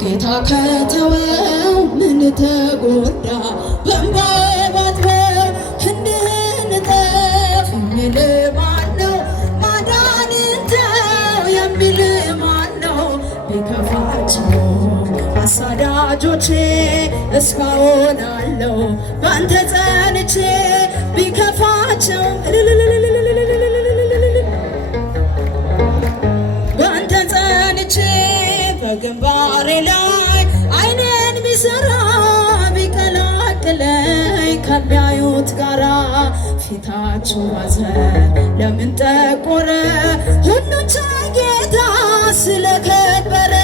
ጌታ ከተወው ምን ተጎዳ በእንባ ባጥበው እንድንጠፍ የሚል ማነው? ማዳንን ተው የሚል ማነው? ቢከፋቸው አሳዳጆቼ እስካሁን አለው ባንተ ጸንቼ ቢከፋቸው ባንተ ጸንቼ በግንባሬ ላይ አይኔን ቢሰራ ቢቀላቅለኝ ከሚያዩት ጋራ ፊታችሁ ሐዘን ለምን ጠቆረ? ሁሉን ቻይ ጌታ ስለከበረ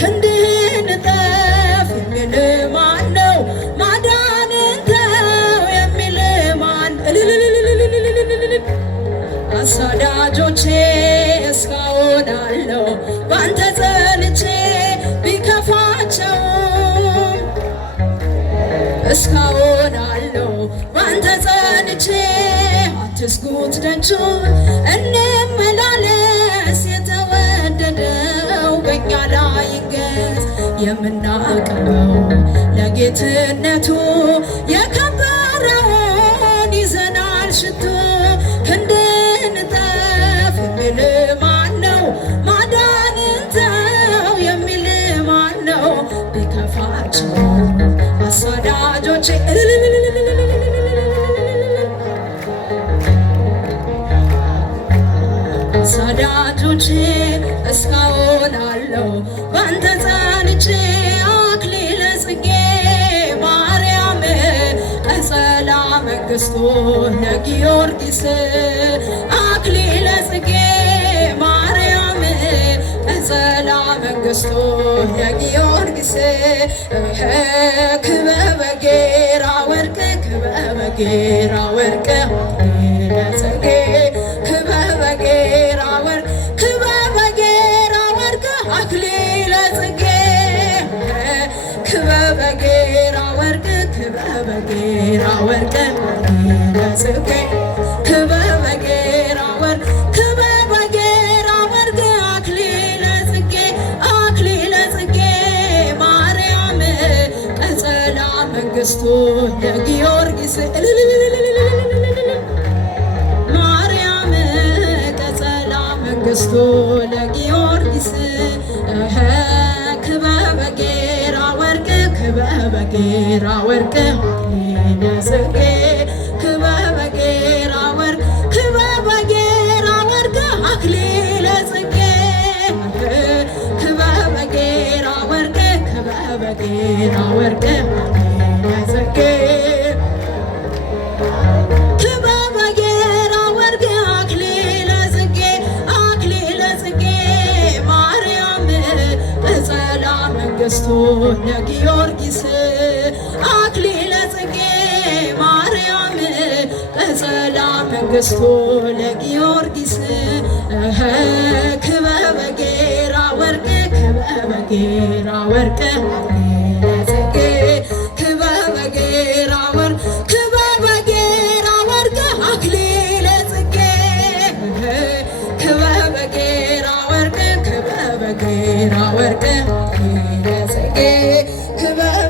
ክንድህን እጠፍ የሚል ማነው? ማዳንን ተው የሚል ማን? አሳዳጆቼ እስካሁን አለው ባንተ ጸንቼ ቢከፋቸው እስካሁን አለው ባንተ ጸንቼ አትዝጉት ደጁን እንመላለስ የተወደደው በእኛ ላይ ይገዝ የምናቀርበው ለጌትነቱ የከበረውን ይዘናል ሽቶ ክንድን እጠፍ የሚል ማነው? ማዳንን ተው የሚል ማነው? ቢከፋቸው አሳዳጆቼ አሳዳጆቼ እስካሁን አለው ባንተ ጸንቼ አክሊለ ጽጌ ማርያም ቀጸላ መንግሥቱ ለጊዮርጊስ አክሊለ ጽጌ ማርያም ቀጸላ መንግሥቱ ለጊዮርጊስ ክበበ ጌራ ወርቅ ክበበ ጌራ ወርቅ ለጽጌ ክበበ ጌራ ወርቅ ክበበ ጌራ ወርቅ አክሊለ ጽጌ ክበበ ጌራ ወርቅ ክበበ ጌራ ወርቅ ለጽጌ ክበበ ጌራ ወርቅ ክበበ ጌራ ወርቅ አክሊለ ጽጌ አክሊለ ጽጌ ማርያም ቀጸላ መንግሥቱ ለጊዮርጊስ ማርያም ቀጸላ መንግሥቱ ለጊዮርጊስ ክበበ ጌራ ወርቅ ክበበ ጌራ ወርቅ ለጽጌ ክበበ ጌራ ወርቅ ክበበ ጌራ ወርቅ አክሊለ ጽጌ ክበበ ጌራ ወርቅ ክበበ ጌራ ወርቅ ለጽጌ ክበበ ጌራ ወርቅ አክሊለ ጽጌ አክሊለ ጽጌ ማርያም ቀጸላ መንግሥቱ ለጊዮርጊስ አክሊለ ጽጌ ማርያም ቀጸላ መንግሥቱ ለጊዮርጊስ ክበበ ጌራ ወርቅ ክበበ ጌራ ወርቅ ለጽጌ ክበበ ጌራ ወርቅ ክበበ ጌራ ወርቅ አክሊለ ጽጌ ክበበ ጌራ ወርቅ ክበበ ጌራ ወርቅ ለጽጌ ክበበ